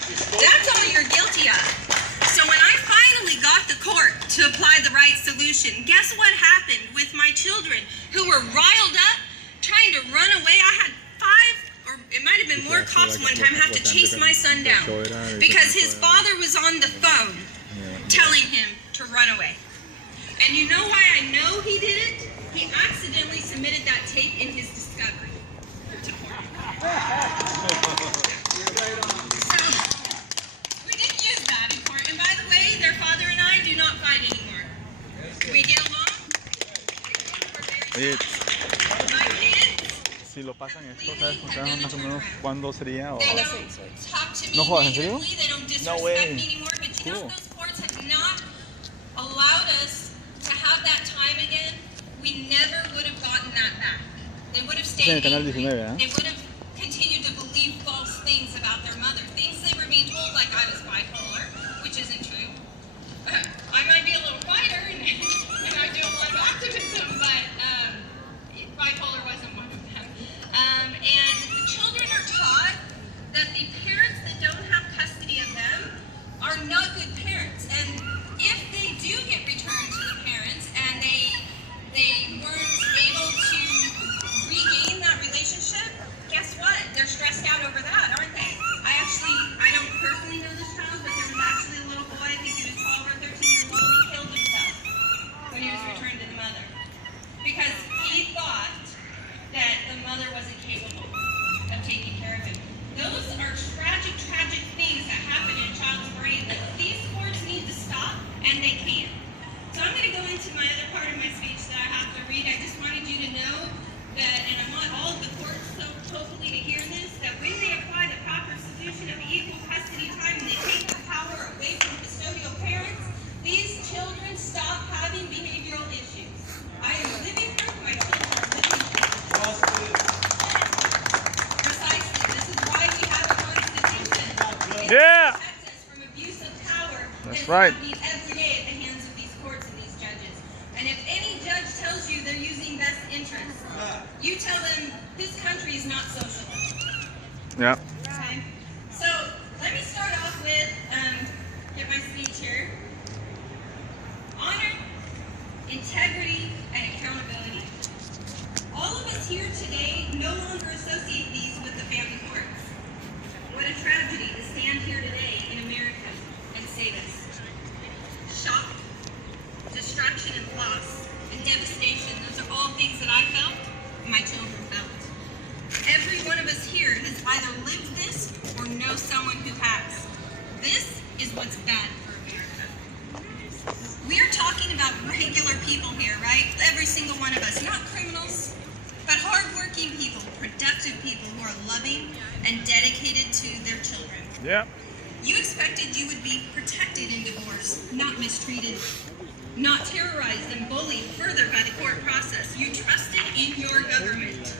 That's all you're guilty of. So when I finally got the court to apply the right solution, guess what happened with my children who were riled up, trying to run away? I had 5, or it might have been more cops one time, have to chase my son down because his father was on the phone telling him to run away. And you know why I know he did it? He accidentally submitted that tape in his discovery to court. Oye, si lo pasan esto, ¿sabes más o menos cuándo sería? O... No jodas, ¿en serio? No way. Cool. Es en el canal 19, ¿eh? They would have continued to believe false things about their mother. Things they were being told, like I was bipolar, which isn't true. I might be a little fighter and I do a lot of activism, but bipolar wasn't one of them. And the children are taught that the parents that don't have custody of them are not good parents. And if they do get returned to the parents and they weren't able to regain that relationship, guess what? They're stressed out over that, aren't they? I don't personally know this child, but there was actually a little boy, I think he was 12 or 13 years old, he killed himself when he was returned to the mother. Because he thought that the mother wasn't capable of taking care of him. Those are tragic, tragic things that happen in a child's brain that these courts need to stop, and they can. So I'm going to go into my other part of my speech that I have to read. I just wanted you to know that, and I want all of the courts so hopefully to hear this, that when they apply the proper solution of equal custody time and they take the power away from custodial parents, these children stop having behavioral issues. I am living proof my children are living proof. Precisely. This is why we have a constitution. Yeah. It protects us from abuse of power. That's right. Every day at the hands of these courts and these judges. And if any judge tells you they're using best interests, you tell them this country is not socialist. Yeah. Okay. So let me start off with get my speech here. Honor, integrity, and accountability. All of us here today no longer associate these with the family courts. What a tragedy to stand here today in America and say this. Shock, destruction, and loss, and devastation, those are all things that I felt and my children felt. Every one of us here has either lived this or knows someone who has. This is what's bad for America. We are talking about regular people here, right? Every single one of us, not criminals, but hardworking people, productive people who are loving and dedicated to their children. Yeah. You expected you would be protected in divorce, not mistreated, not terrorized and bullied further by the court process. You trusted in your government.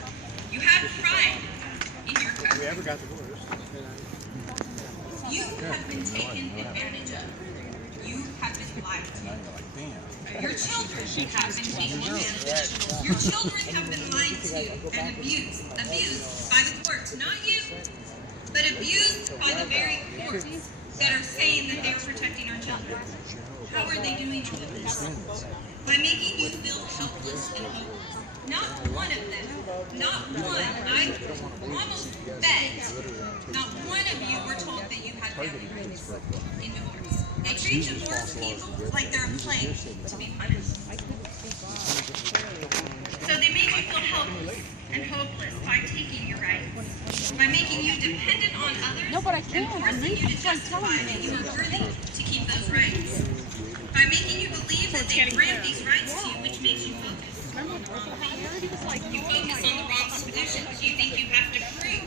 You have pride in your country. We ever got divorced. You have been taken advantage of. You have been lied to. Your children have been taken advantage of. Your children have been lied to and abused. Abused by the courts, not you, but abused by the very courts that are saying that they are protecting our children. How are they doing all of this? By making you feel helpless and hopeless. Not one of them, not one, I almost begged, not one of you were told that you had family rights in divorce. They treat divorced people like they're a plague to be punished. So they make you feel helpless and hopeless by taking your rights, by making you dependent on others, and forcing you to justify that you are worthy to keep those rights. By making you believe that they grant these rights to you, which makes you focus. You focus on the wrong solutions. You think you have to prove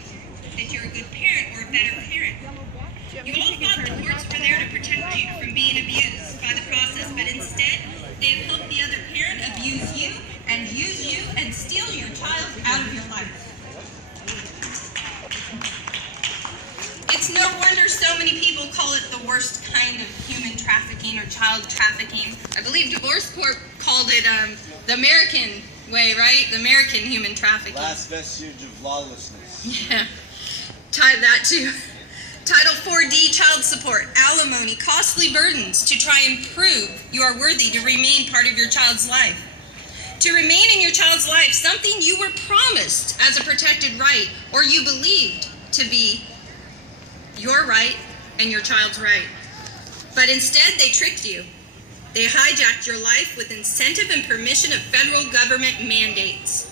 that you're a good parent or a better parent. You all thought the courts were there to protect you from being abused by the process, but instead, they have helped the other parent abuse you and use you and steal your child out of your life. It's no wonder so many people call it the worst kind of human trafficking or child trafficking. I believe divorce court called it the American way, right? The American human trafficking. Last vestige of lawlessness. Yeah. Tie that to Title 4D child support, alimony, costly burdens to try and prove you are worthy to remain part of your child's life. To remain in your child's life, something you were promised as a protected right, or you believed to be your right and your child's right. But instead, they tricked you. They hijacked your life with incentive and permission of federal government mandates.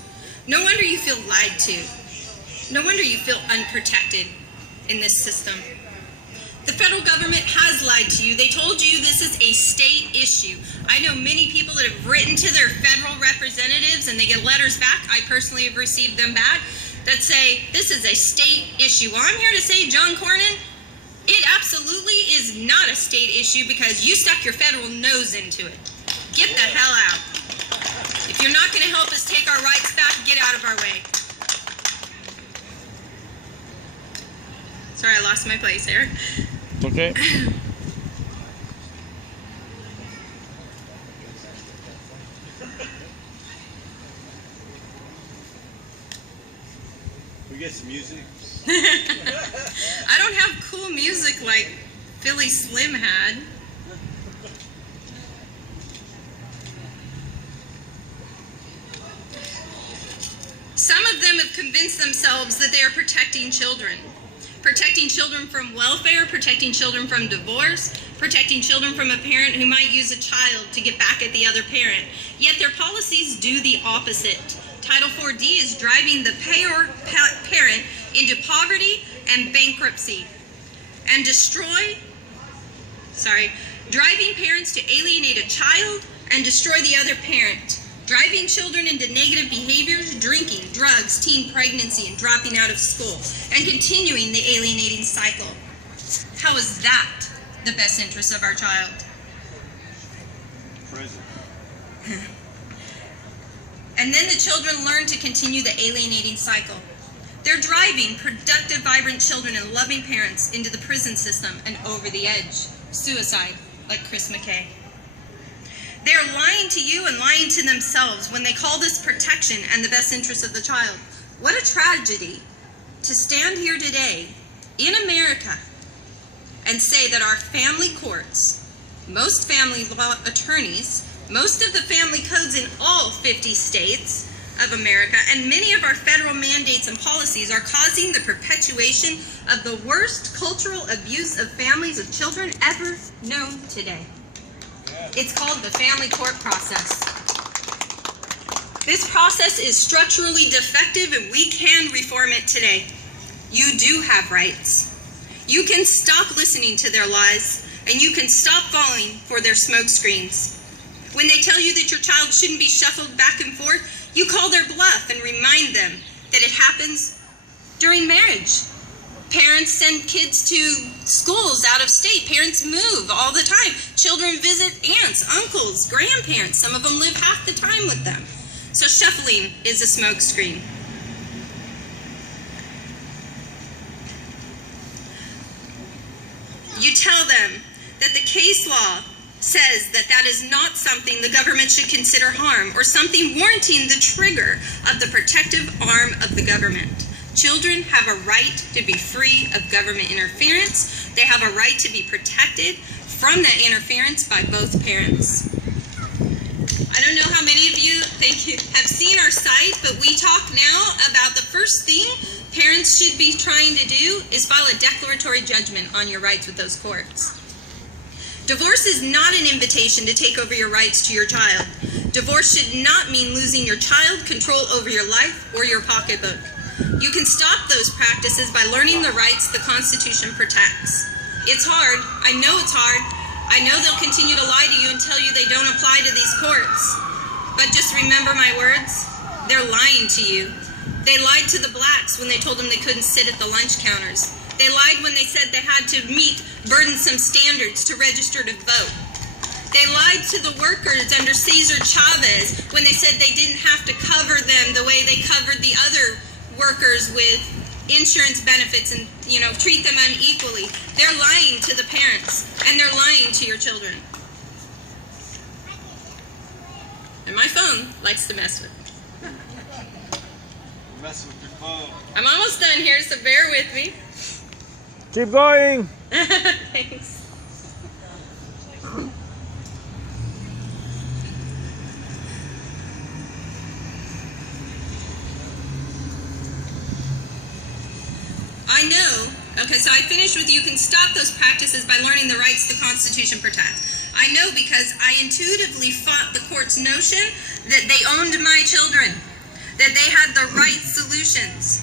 No wonder you feel lied to. No wonder you feel unprotected in this system. The federal government has lied to you. They told you this is a state issue. I know many people that have written to their federal representatives and they get letters back. I personally have received them back that say this is a state issue. Well, I'm here to say, John Cornyn, it absolutely is not a state issue because you stuck your federal nose into it. Get the hell out. If you're not going to help us take our rights back, get out of our way. Sorry, I lost my place there. It's okay. We get some music. I don't have cool music like Philly Slim had. Some of them have convinced themselves that they are protecting children. Protecting children from welfare, protecting children from divorce, protecting children from a parent who might use a child to get back at the other parent. Yet their policies do the opposite. Title 4D is driving the parent into poverty and bankruptcy and driving parents to alienate a child and destroy the other parent, driving children into negative behaviors, drinking, drugs, teen pregnancy, and dropping out of school, and continuing the alienating cycle. How is that the best interest of our child? Prison. And then the children learn to continue the alienating cycle. They're driving productive, vibrant children and loving parents into the prison system and over the edge. Suicide, like Chris McKay. They're lying to you and lying to themselves when they call this protection and the best interest of the child. What a tragedy to stand here today in America and say that our family courts, most family law attorneys, most of the family codes in all 50 states of America, and many of our federal mandates and policies are causing the perpetuation of the worst cultural abuse of families of children ever known today. It's called the family court process. This process is structurally defective and we can reform it today. You do have rights. You can stop listening to their lies and you can stop falling for their smoke screens. When they tell you that your child shouldn't be shuffled back and forth, you call their bluff and remind them that it happens during marriage. Parents send kids to schools out of state. Parents move all the time. Children visit aunts, uncles, grandparents. Some of them live half the time with them. So shuffling is a smokescreen. You tell them that the case law says that that is not something the government should consider harm or something warranting the trigger of the protective arm of the government. Children have a right to be free of government interference. They have a right to be protected from that interference by both parents. I don't know how many of you, have seen our site, but we talk now about the first thing parents should be trying to do is file a declaratory judgment on your rights with those courts. Divorce is not an invitation to take over your rights to your child. Divorce should not mean losing your child, control over your life, or your pocketbook. You can stop those practices by learning the rights the Constitution protects. It's hard. I know it's hard. I know they'll continue to lie to you and tell you they don't apply to these courts. But just remember my words. They're lying to you. They lied to the blacks when they told them they couldn't sit at the lunch counters. They lied when they said they had to meet burdensome standards to register to vote. They lied to the workers under Cesar Chavez when they said they didn't have to cover them the way they covered the other workers with insurance benefits and, treat them unequally. They're lying to the parents and they're lying to your children. And my phone likes to mess with me. Mess with your phone. I'm almost done here, so bear with me. Keep going. Thanks. I know, okay, so I finished with you can stop those practices by learning the rights the Constitution protects. I know because I intuitively fought the court's notion that they owned my children, that they had the right solutions.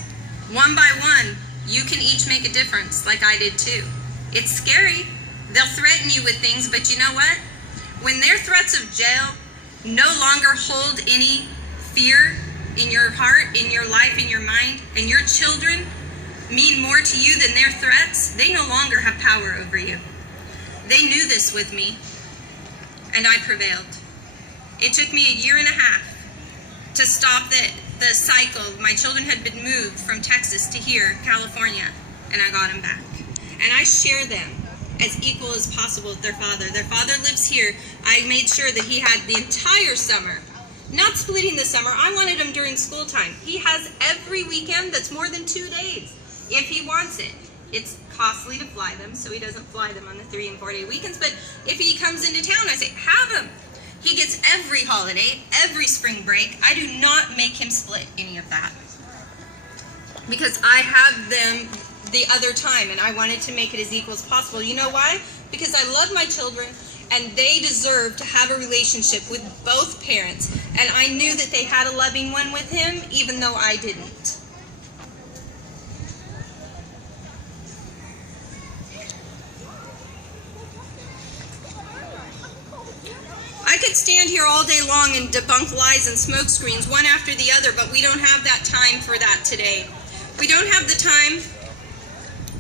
One by one, you can each make a difference, like I did too. It's scary. They'll threaten you with things, but you know what? When their threats of jail no longer hold any fear in your heart, in your life, in your mind, and your children mean more to you than their threats, they no longer have power over you. They knew this with me, and I prevailed. It took me 1.5 years to stop the cycle. My children had been moved from Texas to here, California, and I got them back. And I share them as equal as possible with their father. Their father lives here. I made sure that he had the entire summer. Not splitting the summer, I wanted him during school time. He has every weekend that's more than 2 days, if he wants it. It's costly to fly them, so he doesn't fly them on the 3- and 4-day weekends, but if he comes into town, I say, have him. He gets every holiday, every spring break. I do not make him split any of that, because I have them the other time, and I wanted to make it as equal as possible. You know why? Because I love my children, and they deserve to have a relationship with both parents, and I knew that they had a loving one with him, even though I didn't. I could stand here all day long and debunk lies and smoke screens one after the other, but we don't have that time for that today. We don't have the time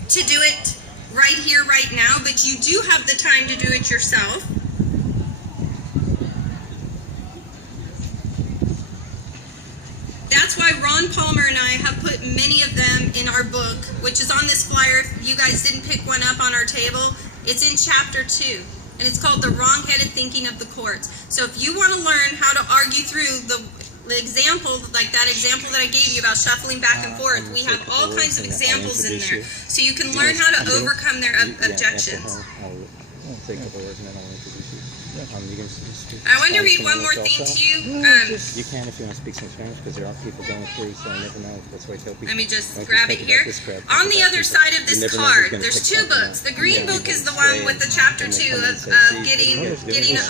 to do it right here, right now, but you do have the time to do it yourself. That's why Ron Palmer and I have put many of them in our book, which is on this flyer. If you guys didn't pick one up on our table, it's in chapter 2. And it's called The Wrong-Headed Thinking of the Courts. So if you want to learn how to argue through the example, like that example that I gave you about shuffling back and forth, we have all kinds of examples in there. So you can learn how to overcome their objections. I want to read one more thing to you. You can if you want to speak some Spanish, because there are people going through, so I never know. That's why I tell people. Let me just grab it here. On the other side of this card, there's 2 books. The green book is the one with the chapter 2 of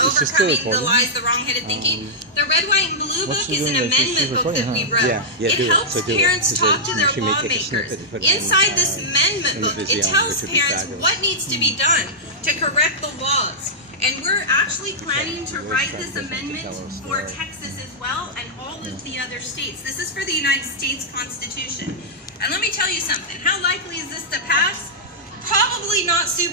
overcoming the lies, the wrong-headed thinking. The red, white, and blue book is an amendment book that we wrote. It helps parents talk to their lawmakers. Inside this amendment book, it tells parents what needs to be done to correct the laws. And we're actually planning to write this amendment for Texas as well, and all of the other states. This is for the United States Constitution. And let me tell you something. How likely is this to pass? Probably not super.